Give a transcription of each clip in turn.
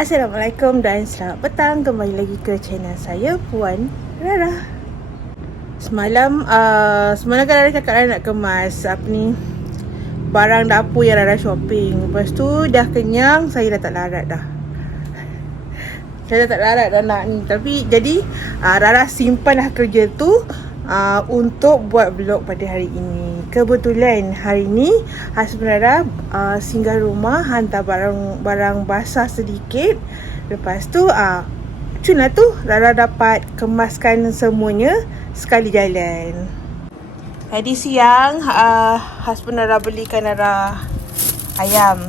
Assalamualaikum dan selamat petang. Kembali lagi ke channel saya Puan Rara. Semalam uh, Semalam kan Rara cakap Rara nak kemas. Apa ni? Barang dapur yang Rara shopping. Lepas tu dah kenyang Saya dah tak larat dah. Saya dah tak larat dah nak ni. Tapi jadi uh, Rara simpan dah kerja tu uh, Untuk buat vlog pada hari ini Kebetulan hari ni Husband Rara uh, singgah rumah Hantar barang barang basah sedikit. Lepas tu uh, Cuna tu Rara dapat kemaskan semuanya Sekali jalan. Tadi siang uh, Husband Rara belikan Rara Ayam.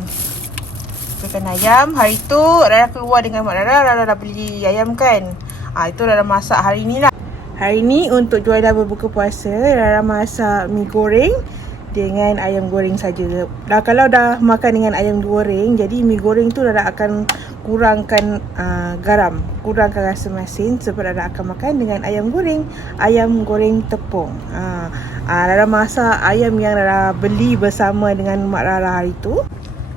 Belikan ayam. Hari tu Rara keluar dengan mak Rara Rara dah beli ayam kan? Ah Itu Rara masak hari ni lah Hari ni untuk jualan berbuka puasa Rara masak mi goreng dengan ayam goreng saja. Dah kalau dah makan dengan ayam goreng, jadi mi goreng tu Rara akan kurangkan uh, garam, kurangkan rasa masin sebab Rara akan makan dengan ayam goreng, ayam goreng tepung. Uh, uh, Rara masak ayam yang Rara beli bersama dengan mak Rara hari tu.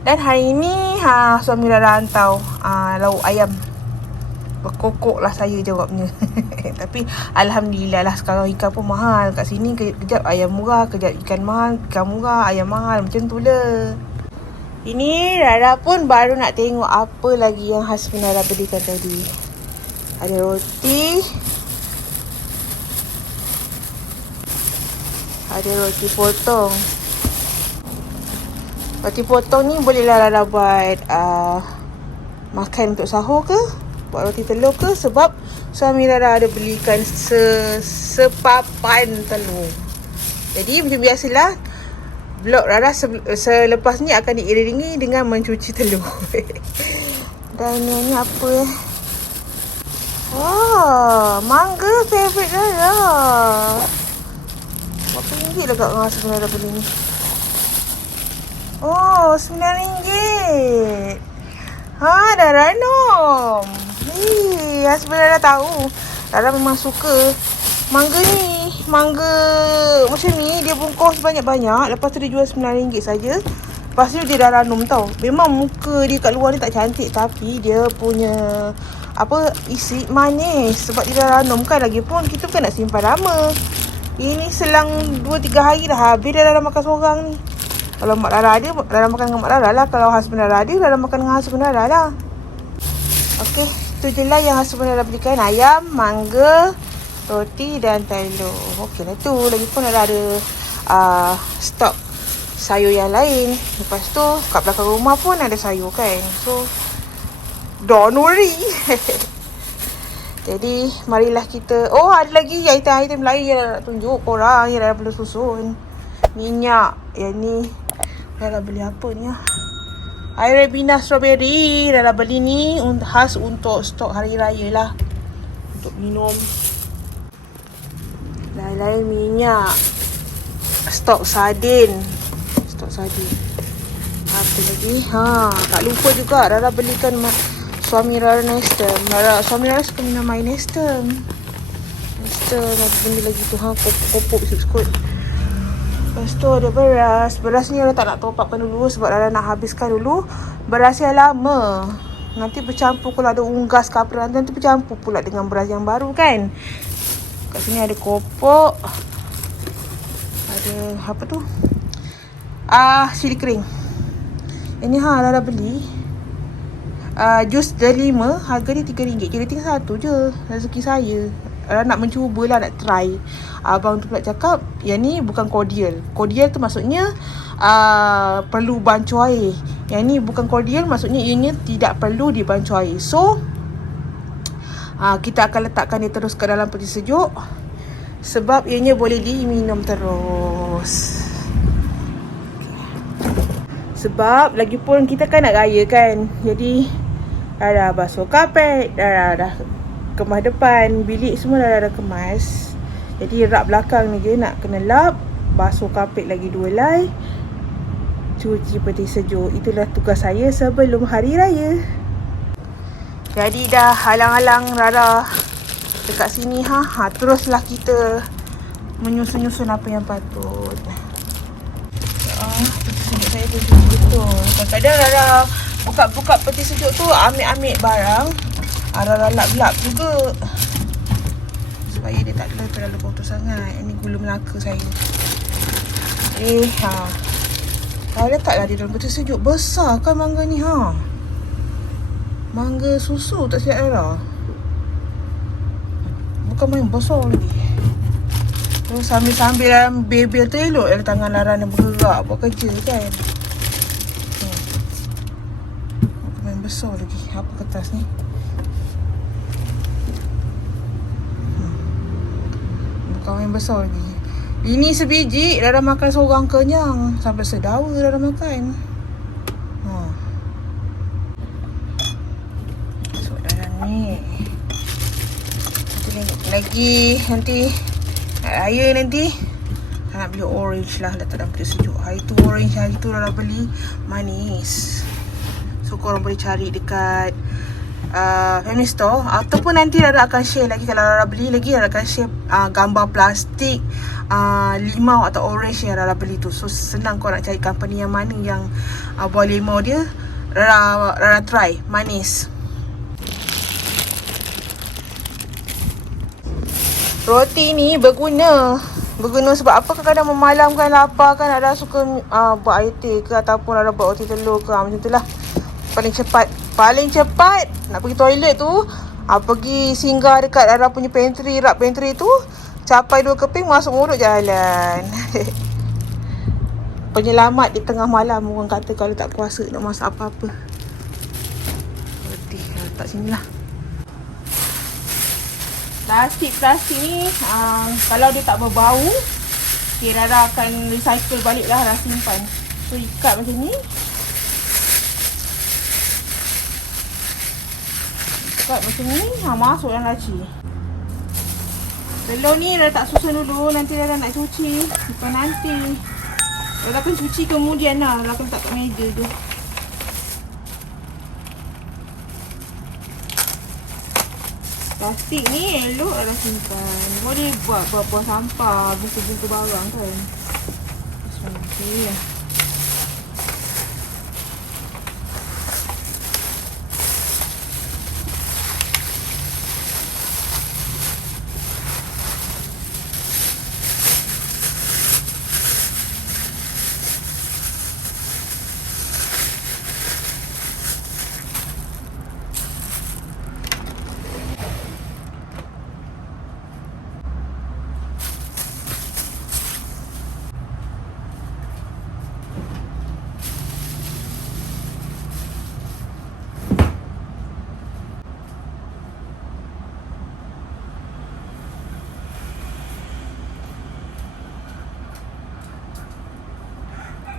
Dan hari ni ha, suami Rara hantar uh, lauk ayam berkokok lah saya jawabnya. Tapi Alhamdulillah lah sekarang ikan pun mahal. Kat sini ke- kejap ayam murah Kejap ikan mahal Ikan murah ayam mahal. Macam tu lah Ini Rara pun baru nak tengok Apa lagi yang husband Rara belikan tadi. Ada roti. Ada roti potong. Roti potong ni bolehlah Rara buat uh, Makan untuk sahur ke buat roti telur ke sebab suami Rara ada belikan se sepapan telur. Jadi macam biasalah vlog Rara se- selepas ni akan diiringi dengan mencuci telur. Dan ni apa eh? Wah, mangga favorite Rara. Berapa ringgit lah kat orang sebenarnya beli ni? Oh, RM9. Ha, dah ranom. Hei, husband dah tahu. Rara memang suka mangga ni. Mangga macam ni dia bungkus banyak-banyak. Lepas tu dia jual RM9 saja. Lepas tu dia dah ranum tau. Memang muka dia kat luar ni tak cantik tapi dia punya apa isi manis sebab dia dah ranum kan lagi pun kita bukan nak simpan lama. Ini selang 2-3 hari dah habis dah dah makan seorang ni. Kalau mak Rara ada, Rara makan dengan mak Rara lah. Kalau husband Rara ada, Rara makan dengan husband lah. Itu je lah yang husband Rara belikan. Ayam, mangga, roti dan telur. Okey lah tu. Lagipun Rara ada uh, stok sayur yang lain. Lepas tu, kat belakang rumah pun ada sayur kan. So, don't worry. Jadi, marilah kita... Oh, ada lagi item-item lain yang nak tunjuk korang yang Rara perlu susun. Minyak. Yang ni, Rara beli apa ni ah? Air Ribena strawberry. Rara beli ni khas untuk stok hari raya lah. Untuk minum. Lain-lain minyak. Stok sardin. Stok sardin. Apa lagi? Ha, tak lupa juga Rara belikan suami Rara Nestem. Rara, suami Rara suka minum air Nestem. Nestem apa benda lagi tu ha, kopok-kopok sikit-sikit. Lepas tu ada beras. Beras ni Rara tak nak top upkan dulu sebab Rara nak habiskan dulu. Beras yang lama. Nanti bercampur kalau ada unggas ke apa nanti bercampur pula dengan beras yang baru kan. Kat sini ada kopok. Ada apa tu? Ah, sili kering. Ini ha Rara beli. Uh, jus delima harga dia RM3 Kira tinggal satu je Rezeki saya Rara nak mencubalah Nak try. Abang tu pula cakap Yang ni bukan cordial. Cordial tu maksudnya uh, Perlu bancuh air. Yang ni bukan cordial Maksudnya ianya tidak perlu dibancuh air. So uh, Kita akan letakkan dia terus ke dalam peti sejuk Sebab ianya boleh diminum terus. Sebab lagipun kita kan nak raya kan. Jadi dah dah basuh kapet, dah dah, dah kemas depan, bilik semua dah dah, kemas. Jadi rak belakang ni je nak kena lap, basuh kapet lagi dua lai. Cuci peti sejuk. Itulah tugas saya sebelum hari raya. Jadi dah halang-halang Rara dekat sini ha. ha teruslah kita menyusun-nyusun apa yang patut. Ah. Kadang-kadang Rara buka-buka peti sejuk tu ambil-ambil barang. Arah lap-lap juga. Supaya dia tak terlalu terlalu kotor sangat. Ini gula melaka saya. Eh, ha. Kalau letaklah di dalam peti sejuk. Besar kan mangga ni, ha? Mangga susu tak silap Rara. Bukan main besar lagi. Tu sambil-sambil bebel tu elok dalam tangan Lara yang bergerak buat kerja kan. Hmm. Besar lagi. Apa kertas ni? Bukan main besar lagi. Ini sebiji, Lara makan seorang kenyang. Sampai sedawa Lara makan. Ha. Masuk dalam ni. Lagi nanti raya nanti nak beli orange lah letak dalam peti sejuk. Hari tu orange hari tu Lara beli manis. So korang boleh cari dekat uh, family store ataupun nanti Rara akan share lagi. Kalau Rara beli lagi Rara akan share uh, gambar plastik uh, limau atau orange yang Rara beli tu. So senang kau nak cari company yang mana yang uh, buah limau dia. Rara, Rara try. Manis. Roti ni berguna. Berguna sebab apa? Kadang-kadang memalamkan lapar kan Rara suka uh, buat air teh ke ataupun Rara buat roti telur ke. Uh, macam tu lah. Paling cepat paling cepat nak pergi toilet tu ah, pergi singgah dekat Rara punya pantry rak pantry tu capai dua keping masuk mulut jalan. Penyelamat di tengah malam orang kata kalau tak puasa nak masak apa-apa. Roti letak sini lah. Plastik-plastik ni uh, kalau dia tak berbau okay, Rara akan recycle balik lah Rara simpan. So ikat macam ni Kat macam ni, ha, masuk dalam laci. Telur ni dah tak susun dulu, nanti dah nak cuci. Bukan nanti. Dah akan cuci kemudian lah, dah akan letak kat meja tu. Plastik ni elok dah simpan. Boleh buat buah-buah sampah, bungkus-bungkus barang kan. Bismillahirrahmanirrahim.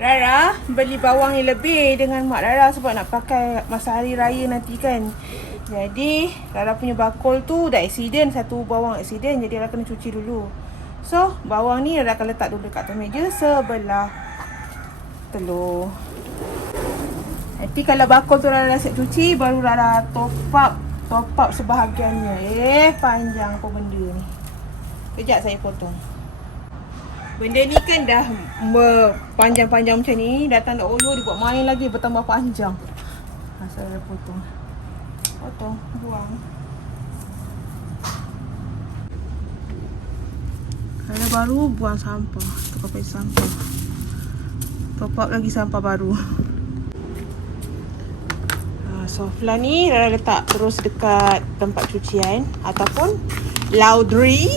Rara beli bawang ni lebih dengan mak Rara sebab nak pakai masa hari raya nanti kan. Jadi Rara punya bakul tu dah accident satu bawang accident jadi Rara kena cuci dulu. So bawang ni Rara akan letak dulu dekat atas meja sebelah telur. Nanti kalau bakul tu Rara siap cuci baru Rara top up top up sebahagiannya. Eh panjang apa benda ni. Kejap saya potong. Benda ni kan dah panjang-panjang macam ni Datang nak ulu dia buat main lagi bertambah panjang. Asal dia potong. Potong, buang. Kalau baru buang sampah. Tukar pakai sampah? Top up lagi sampah baru. Ha, Sofla ni Rara letak terus dekat tempat cucian. Ataupun Laundry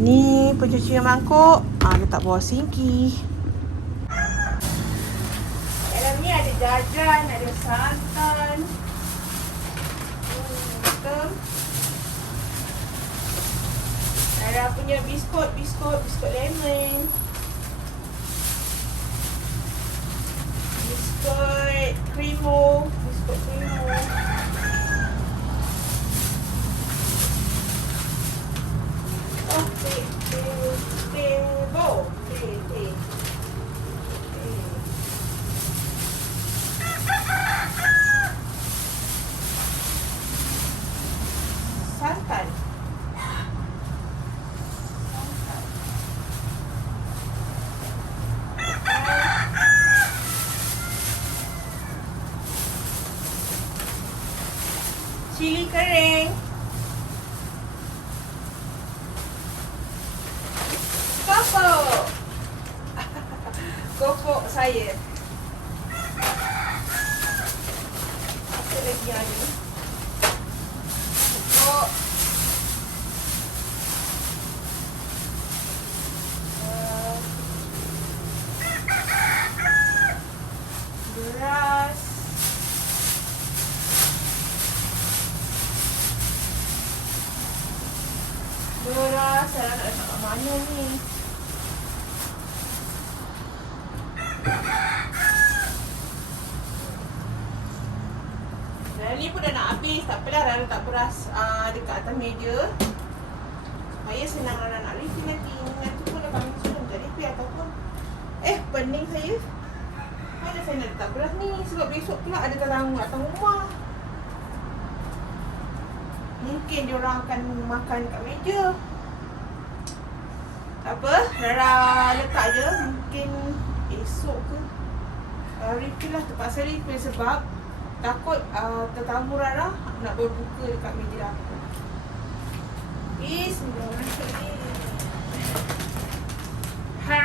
ni pencucian mangkuk. Ah, Letak bawah sinki Dalam ni ada jajan Ada santan. Hmm, Ada punya biskut Biskut Biskut lemon. Biskut Krimo Biskut krimo 对，对。Kopok saya. Apa lagi yang ada? Kopok. Uh, Beras. Beras, saya nak letak kat mana ni? Dan pun dah nak habis. Tak apalah Rara letak beras uh, dekat atas meja. Supaya senang Rara nak refill nanti. Nanti pun lepas ni sudah minta refill ataupun Eh, pening saya. Mana saya nak letak beras ni? Sebab besok pula ada tetamu datang rumah. Mungkin dia orang akan makan kat meja. Tak apa, Rara letak je. Mungkin esok ke. Uh, refill lah, terpaksa refill sebab takut uh, tetamu Rara nak berbuka dekat meja dapur. Bismillahirrahmanirrahim. Ha!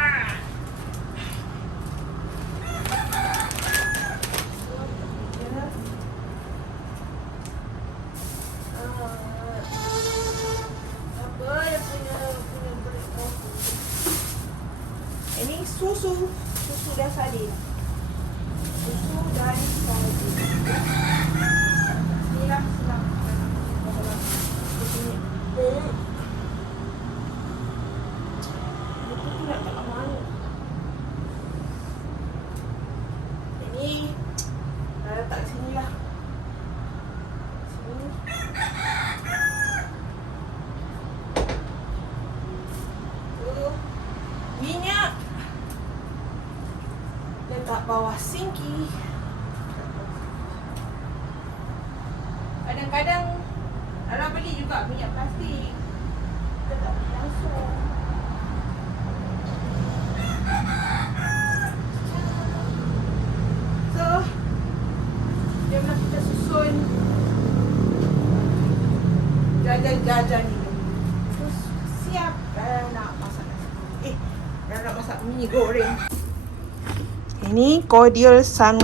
Apa yang punya punya break coffee? Ini susu, susu dan salin. Susu dan salin. Silam, silam. Hmm. Buku tu nak tak mana? Ini dah letak sini lah. Sini. Tu. Minyak. Letak bawah sinki. Kadang-kadang Rara beli juga minyak plastik. Kita tak beli langsung. Jajan-jajan ini. Terus siap Rara nak masak nasi. Eh, Rara nak masak mie goreng. Ini cordial sun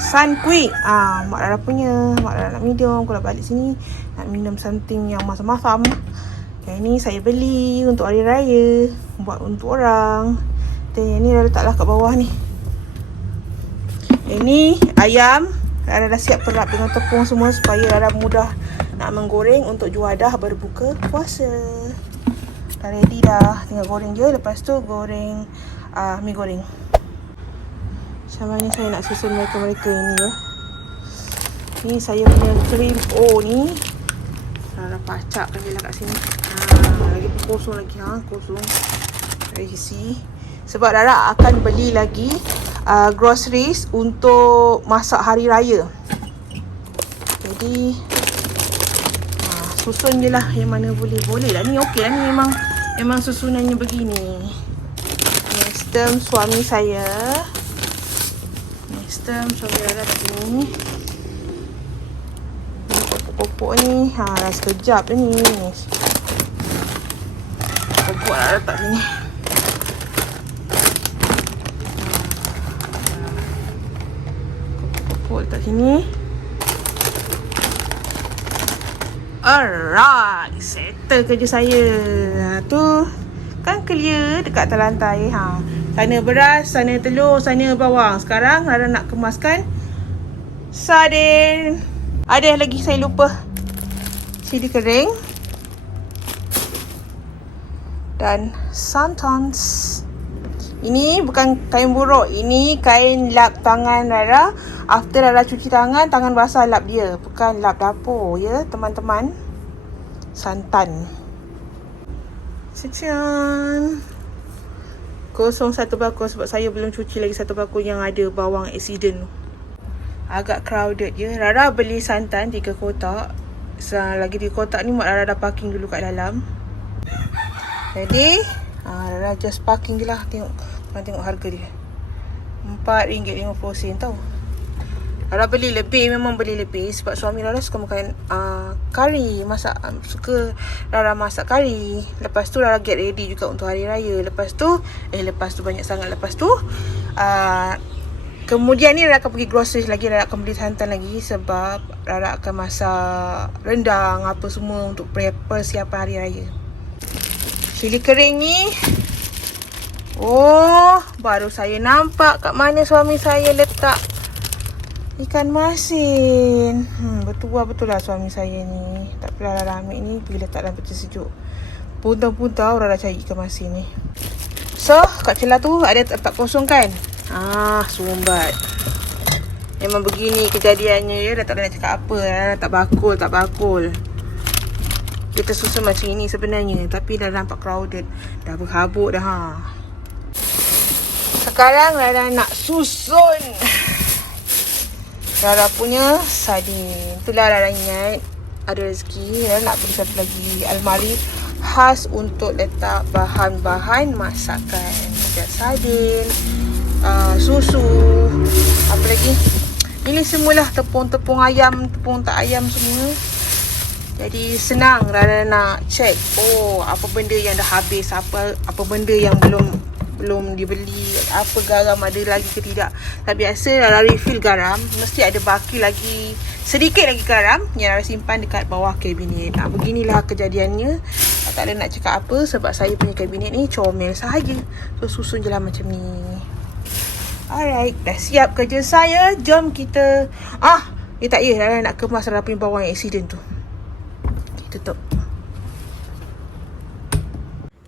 sun quick. Ah, mak Rara punya. Mak Rara nak minum. Kalau balik sini nak minum something yang masam-masam. Yang ni saya beli untuk hari raya. Buat untuk orang. Dan yang ni Rara letaklah kat bawah ni. Ini ayam. Rara dah siap perap dengan tepung semua supaya Rara mudah nak menggoreng untuk juadah berbuka puasa. Dah ready dah. Tinggal goreng je. Lepas tu goreng uh, mi goreng. Macam mana saya nak susun mereka-mereka ni ya. Ni saya punya krim O ni. Rara pacakkan je lah kat sini. Ha, lagi kosong lagi ha. Kosong. Dari isi. Sebab Rara akan beli lagi uh, groceries untuk masak hari raya. Jadi uh, susun je lah yang mana boleh. Boleh lah ni okey lah ni memang memang susunannya begini. Nestem suami saya. Nestem suami Rara kat sini. Ni Pokok-pokok ni. Ha, dah sekejap je ni. Pokok Rara letak sini. Pokok letak sini. Alright, settle kerja saya. Ha, tu kan clear dekat atas lantai. Ha. Sana beras, sana telur, sana bawang. Sekarang Rara nak kemaskan sardin. Ada lagi saya lupa. Cili kering. Dan santons. Ini bukan kain buruk. Ini kain lap tangan Rara. After Rara cuci tangan, tangan basah lap dia. Bukan lap dapur ya, teman-teman. Santan. Sekian. Kosong satu bakul sebab saya belum cuci lagi satu bakul yang ada bawang accident tu. Agak crowded je. Rara beli santan tiga kotak. Lagi tiga kotak ni mak Rara dah parking dulu kat dalam. Jadi, ha, Rara just parking je lah. Tengok, tengok harga dia. RM4.50 tau. Rara beli lebih memang beli lebih. Sebab suami Rara suka makan uh, kari. Masak um, suka Rara masak kari. Lepas tu Rara get ready juga untuk hari raya. Lepas tu eh lepas tu banyak sangat. Lepas tu uh, Kemudian ni Rara akan pergi groceries lagi. Rara akan beli santan lagi Sebab Rara akan masak rendang Apa semua untuk persiapan hari raya. Cili kering ni Oh Baru saya nampak kat mana suami saya letak Ikan masin hmm, Betul lah betul lah suami saya ni Tak apalah Rara ambil ni Pergi letak dalam peti sejuk Puntang-puntang Rara cari ikan masin ni So kat celah tu ada tempat kosong kan Ah, sumbat. Memang begini kejadiannya ya. Dah tak nak cakap apa. Dah tak bakul, tak bakul. Kita susun macam ini sebenarnya. Tapi dah nampak crowded. Dah berhabuk dah ha. Sekarang Rara nak susun. Rara punya sardin. Itulah Rara ingat. Ada rezeki. Rara nak beli satu lagi almari khas untuk letak bahan-bahan masakan. Ada sardin uh, susu apa lagi ini semualah tepung-tepung ayam tepung tak ayam semua jadi senang Rara nak check oh apa benda yang dah habis apa apa benda yang belum belum dibeli apa garam ada lagi ke tidak tak biasa Rara refill garam mesti ada baki lagi sedikit lagi garam yang Rara simpan dekat bawah kabinet nah beginilah kejadiannya tak ada nak cakap apa sebab saya punya kabinet ni comel sahaja so susun je lah macam ni Alright, dah siap kerja saya. Jom kita... Ah, eh tak ya. Nak kemas dalam punya bawang yang accident tu. Okay, tutup.